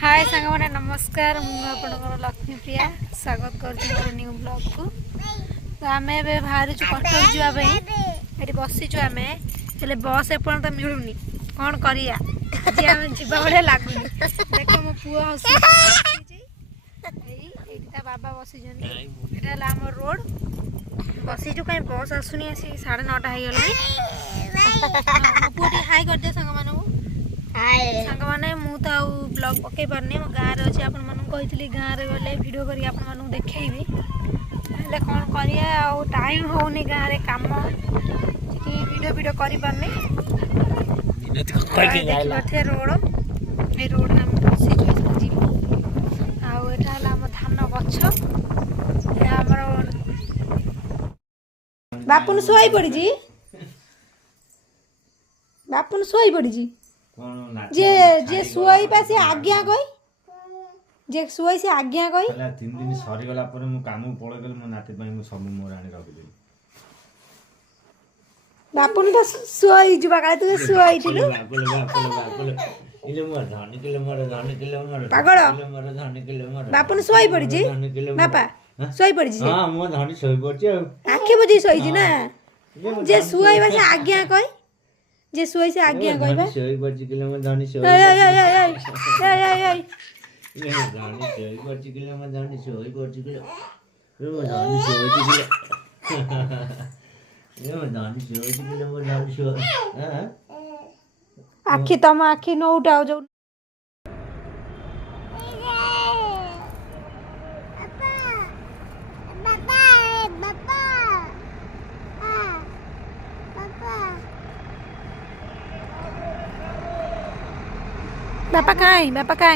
हाय सांग मैंने नमस्कार मुझे लक्ष्मी प्रिया स्वागत कर न्यू ब्लॉग को। तो आम बाहर कटक जावाई बसीचु आम हेल्ले बस एपर्त मिलूनी कौन करिया जीवा भाया लगुनि देख मो पुओ हसी बाबा बसी आम रोड बसीचु कहीं बस आसुनी आसी 9:30 हो गला पुओ हाई कर दिया सांग मानू सांग मैंने मुझे ब्लॉग पकई पारनी मो गाँव में अच्छी आपड़ी गाँव में गले भिड कर देखेबी कौन कर टाइम होनी गाँव में कम भिड भिड कर पारनी देखिए रोड ये रोड में बसीचु जीव आम धान गछ बापुन शुई पड़ी बापुन शुई पड़ी जे जे शुई पा से आज्ञा कही जे शुई से आज्ञा कही 3 दिन सरी गला पर मु काम पळे गेल मो नाते पई मु सब मोर आनी रखि देली बापुन तो शुई जुबा काले तू शुई थिलु इले मोर धनी किले मोर पागल बापुन शुई पड़ी जी बापा शुई पड़ी जी हां मो धनी शुई पड़ी आखी बुझी शुई जी ना जे शुई बा से आज्ञा कही जे सोई से आज्ञा कहबा सोई बच्ची के लिए मैं धानी सोई ये धानी सोई बच्ची के लिए मैं धानी सोई बच्ची के लिए मैं धानी सोई के लिए ये मैं धानी सोई के लिए मैं धानी सोई हां आखी तम आखी न उठाओ जो बापा कहाँ